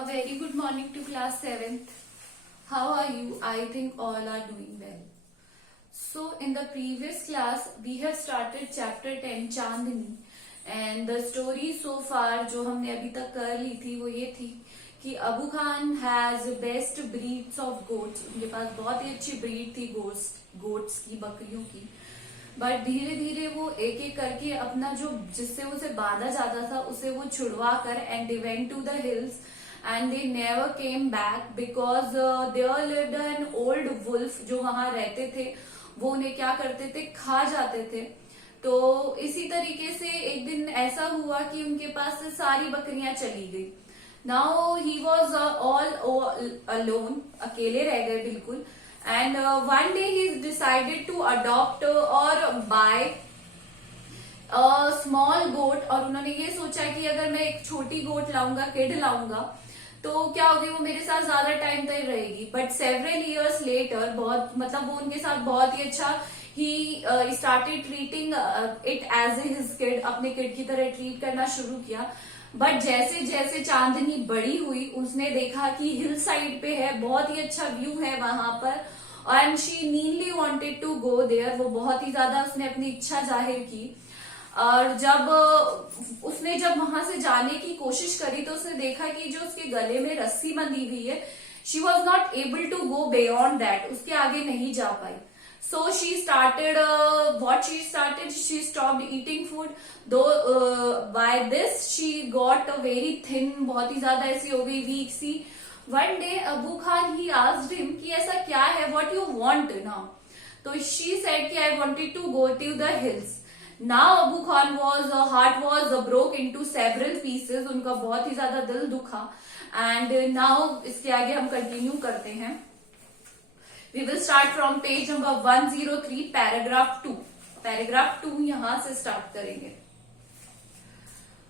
A very good morning to class 7th. How are you? I think all are doing well. So in the previous class we have started chapter 10 Chandni and the story so far जो हमने अभी तक कर ली थी वो ये थी कि Abu Khan has best breeds of goats. उनके पास बहुत ही अच्छी ब्रीड थी गोट्स की, बकरियों की. बट धीरे धीरे वो एक एक करके अपना जो जिससे उसे बांधा जाता था उसे वो छुड़वा कर and they went to the hills and they never came back because there lived an old wolf. जो वहां रहते थे वो उन्हें क्या करते थे, खा जाते थे. तो इसी तरीके से एक दिन ऐसा हुआ कि उनके पास से सारी बकरियां चली गई. Now he was all alone, अकेले रह गए बिल्कुल. And one day he decided to adopt or buy a small goat. और उन्होंने ये सोचा कि अगर मैं एक छोटी गोट लाऊंगा, किड लाऊंगा, तो क्या होगी, वो मेरे साथ ज्यादा टाइम तक रहेगी. बट सेवरल इयर्स लेटर बहुत वो उनके साथ बहुत ही अच्छा ही started treating it as his kid. अपने किड की तरह ट्रीट करना शुरू किया. बट जैसे जैसे चांदनी बड़ी हुई उसने देखा कि हिल साइड पे है, बहुत ही अच्छा व्यू है वहां पर, and she mainly wanted to go there. वो बहुत ही ज्यादा उसने अपनी इच्छा जाहिर की. और जब वहां से जाने की कोशिश करी तो उसने देखा कि जो उसके गले में रस्सी बंधी हुई है, she was not able to go beyond that. उसके आगे नहीं जा पाई. So she started she stopped eating food. Though by this she got very thin, बहुत ही ज्यादा ऐसी हो गई, week C. One day Abu Khan he asked him कि ऐसा क्या है, what you want now? तो she said कि I wanted to go to the hills. Now Abu Khan heart was broke into several pieces. उनका बहुत ही ज्यादा दिल दुखा. And now इसके आगे हम कंटिन्यू करते हैं. We will start from page number 103, paragraph 2. Paragraph 2 यहां से स्टार्ट करेंगे.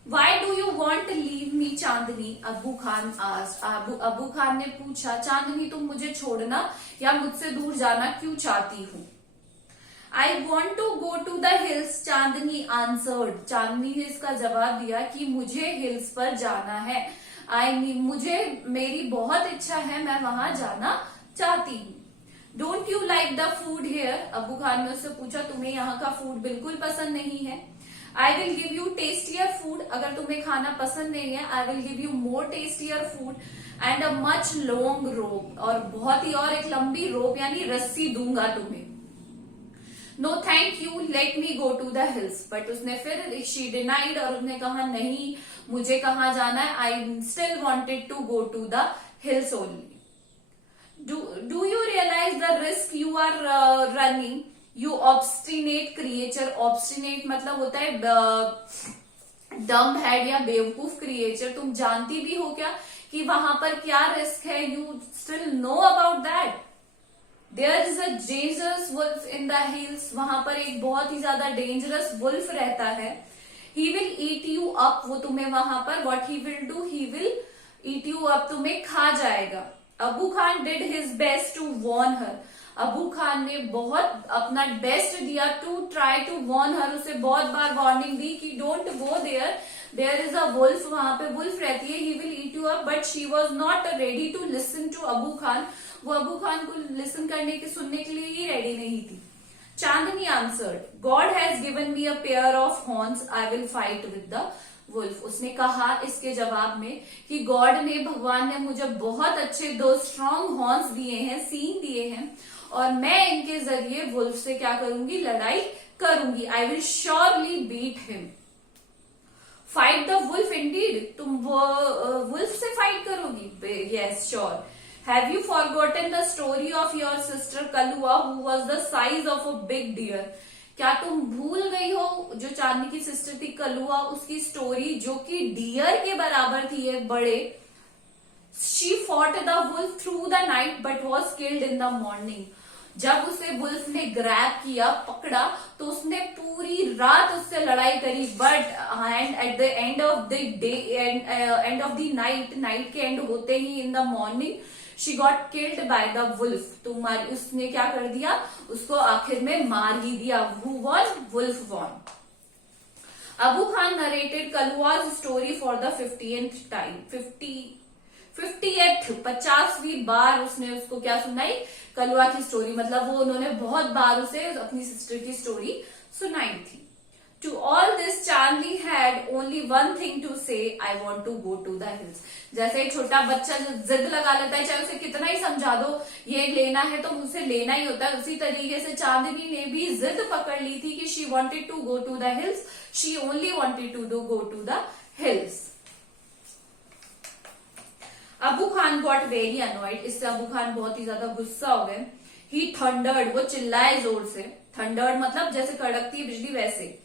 Why do you want to leave me, Chandni? Abu Khan asked. Abu Khan ने पूछा, चांदनी तुम मुझे छोड़ना या मुझसे दूर जाना क्यों चाहती हो? I want to go to the hills, Chandni answered. चांदनी ने इसका जवाब दिया कि मुझे हिल्स पर जाना है. मुझे मेरी बहुत इच्छा है, मैं वहां जाना चाहती हूँ. Don't you like the food here? Abu Khan ने उससे पूछा, तुम्हें यहाँ का फूड बिल्कुल पसंद नहीं है? I will give you tastier food. अगर तुम्हें खाना पसंद नहीं है, I will give you more tastier food and a much long rope. और बहुत ही और एक लंबी रोप यानी रस्सी दूंगा तुम्हें. No thank you, let me go to the hills. But उसने फिर शी डिनाइड और उसने कहा नहीं, मुझे कहाँ जाना है, I still wanted to go to the hills only. Do you realize the risk you are running, you obstinate creature? Obstinate मतलब होता है डम्ब हेड या बेवकूफ क्रिएचर. तुम जानती भी हो क्या कि वहां पर क्या रिस्क है? You still know about that? There is a dangerous wolf in the hills. वहां पर एक बहुत ही ज्यादा डेंजरस वुल्फ रहता है. He will eat you up. वो तुम्हें वहां पर what he will do? He will eat you up. तुम्हें खा जाएगा. Abu Khan did his best to warn her. Abu Khan ने बहुत अपना बेस्ट दिया to try to warn her. उसे बहुत बार वार्निंग दी कि don't go there is a wolf. वहां पे वुल्फ रहती है, he will eat you up. But she was not ready to listen to Abu Khan. वो अबू खान को लिसन करने के, सुनने के लिए ही रेडी नहीं थी. Chandni answered, God has given me a pair of horns, I will fight with the wolf. उसने कहा इसके जवाब में कि गॉड ने, भगवान ने मुझे बहुत अच्छे 2 स्ट्रॉन्ग हॉर्न्स दिए हैं, सींग दिए हैं, और मैं इनके जरिए वुल्फ से क्या करूंगी, लड़ाई करूंगी. I will surely beat him. Fight the wolf indeed? तुम वो वुल्फ से फाइट करोगी? Yes sure. Have you forgotten the story of your sister Kalua who was the size of a big deer? क्या तुम भूल गई हो जो चांदनी की सिस्टर थी कलुआ, उसकी स्टोरी जो कि डियर के बराबर थी, एक बड़े. She fought the wolf through the night but was killed in the morning. जब उसे वुल्फ ने ग्रैब किया, पकड़ा, तो उसने पूरी रात उससे लड़ाई करी. But at the end of the day, end of the night के एंड होते ही in the morning she got killed by the wolf. उसने क्या कर दिया, उसको आखिर में मार ही दिया. Who won? Wolf won. Abu Khan narrated Kalua's story for the 50th 50वीं बार उसने उसको क्या सुनाई, कलवा की स्टोरी, मतलब वो उन्होंने बहुत बार उसे अपनी सिस्टर की स्टोरी सुनाई थी। To all this, Chandni had only one thing to say, I want to go to the hills. जैसे एक छोटा बच्चा जो जिद लगा लेता है, चाहे उसे कितना ही समझा दो ये लेना है तो उसे लेना ही होता है, उसी तरीके से चांदनी ने भी जिद पकड़ ली थी कि she wanted to go to the hills. She only wanted to go to the hills. Abu Khan got very annoyed. इससे अबू खान बहुत ही ज्यादा गुस्सा हो गए. He thundered, वो चिल्लाए जोर से. Thundered मतलब जैसे कड़कती बिजली वैसे.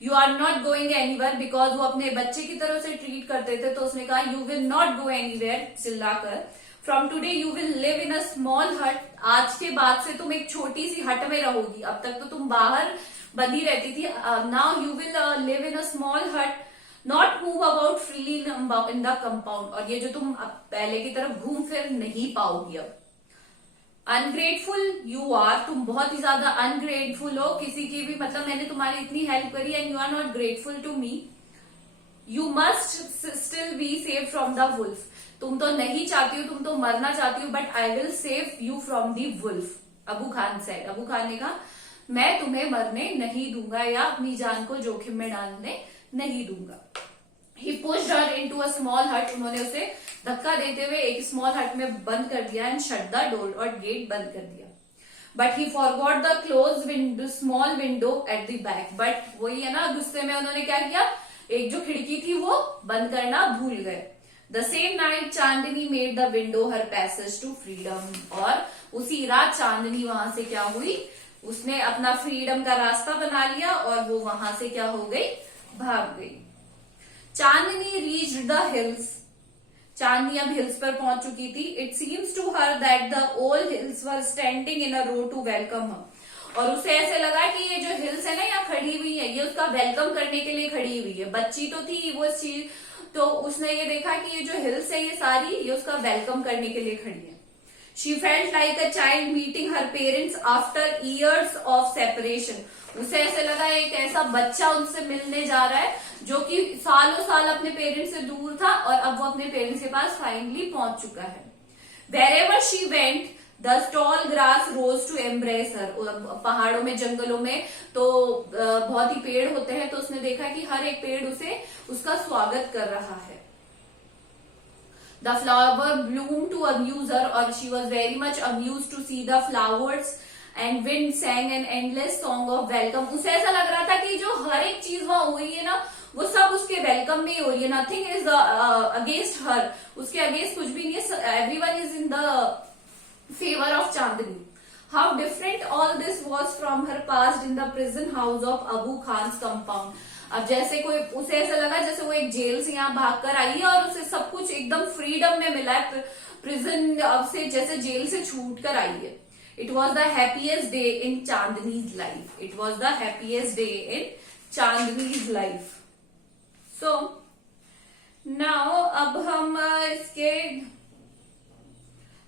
You are not going anywhere, because वो अपने बच्चे की तरह से ट्रीट करते थे, तो उसने कहा you will not go anywhere चिल्लाकर. From today you will live in a small hut. आज के बाद से तुम एक छोटी सी हट में रहोगी, अब तक तो तुम बाहर बंधी रहती थी. Now you will live in a small hut, not move about freely in the compound. और ये जो तुम पहले की तरफ घूम फिर नहीं पाओगी अब. अनग्रेटफुल यू आर, तुम बहुत ही ज्यादा अनग्रेटफुल हो किसी की भी, मतलब मैंने तुम्हारी इतनी हेल्प करी and you are not grateful to me. You must still be save from the wolf, तुम तो नहीं चाहती हो, तुम तो मरना चाहती हो, but I will save you from the wolf. Abu Khan said, Abu Khan ने कहा मैं तुम्हें मरने नहीं दूंगा या अपनी जान को जोखिम में डालने नहीं दूंगा. He pushed her into a small hut. उन्होंने उसे धक्का देते हुए एक स्मॉल हट में बंद कर दिया एंड शट द डोर, और गेट बंद कर दिया. But he forgot the close window, small window at the back. But वही है ना, गुस्से में उन्होंने क्या किया, एक जो खिड़की थी वो बंद करना भूल गए. The same night Chandni made the window her passage to freedom. और उसी रात चांदनी वहां से क्या हुई, उसने अपना फ्रीडम का रास्ता बना लिया और वो वहां से क्या हो गई, भाग गई. Chandni reached the hills. Chandni अब हिल्स पर पहुंच चुकी थी. It seems to her that the all hills were standing in a row to welcome her. और उसे ऐसे लगा कि ये जो हिल्स है ना यहाँ खड़ी हुई है, ये उसका वेलकम करने के लिए खड़ी हुई है. बच्ची तो थी वो चीज, तो उसने ये देखा कि ये जो हिल्स है ये सारी ये उसका वेलकम करने के लिए खड़ी है. She felt like a child meeting her parents after years of separation. उसे ऐसे लगा एक ऐसा बच्चा उनसे मिलने जा रहा है जो कि सालों साल अपने पेरेंट्स से दूर था और अब वो अपने पेरेंट्स के पास फाइनली पहुंच चुका है. Wherever she went, the tall grass rose to embrace her. पहाड़ों में, जंगलों में तो बहुत ही पेड़ होते हैं, तो उसने देखा कि हर एक पेड़ उसे उसका स्वागत कर रहा है. The flower bloomed to amuse her, और she was very much amused to see the flowers. And wind sang an endless song of welcome. उसे ऐसा लग रहा था कि जो हर एक चीज वहां हो रही है ना, वो सब उसके वेलकम में ही हो रही है. नथिंग इज अगेंस्ट हर, उसके अगेंस्ट कुछ भी नहीं है. Everyone is in the favour of Chandni. How different all this was from her past in the prison house of Abu Khan's compound. अब जैसे कोई, उसे ऐसा लगा जैसे वो एक जेल से यहाँ भाग कर आई है और उसे सब कुछ एकदम फ्रीडम में मिला है, प्रिजन से जैसे जेल से छूट कर आई है. It was the happiest day in Chandni's life. It was the happiest day in Chandni's life. So now अब हम इसके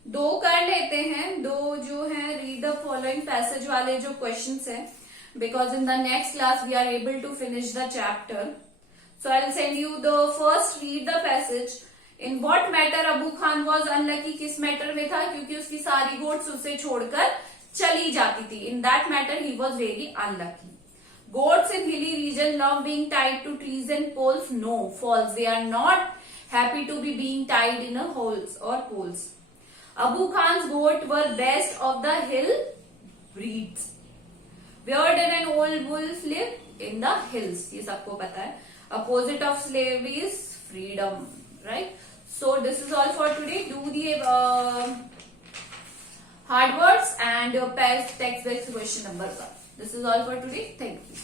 दो कर लेते हैं. दो जो है read the following passage वाले जो questions हैं, because in the next class we are able to finish the chapter. So I'll send you the first read the passage. In what matter Abu Khan was unlucky. किस matter में था, क्योंकि उसकी सारी goats उसे छोड़कर चली जाती थी. In that matter he was very unlucky. Goats in hilly region love being tied to trees and poles. No, falls. They are not happy to be being tied in holes और poles. Abu Khan's goat were best of the hill breeds. Where did an old wolf live in the hills. ये सबको पता है. Opposite of slavery is freedom. Right? So this is all for today. Do the hard words and text-based question number 1. This is all for today. Thank you.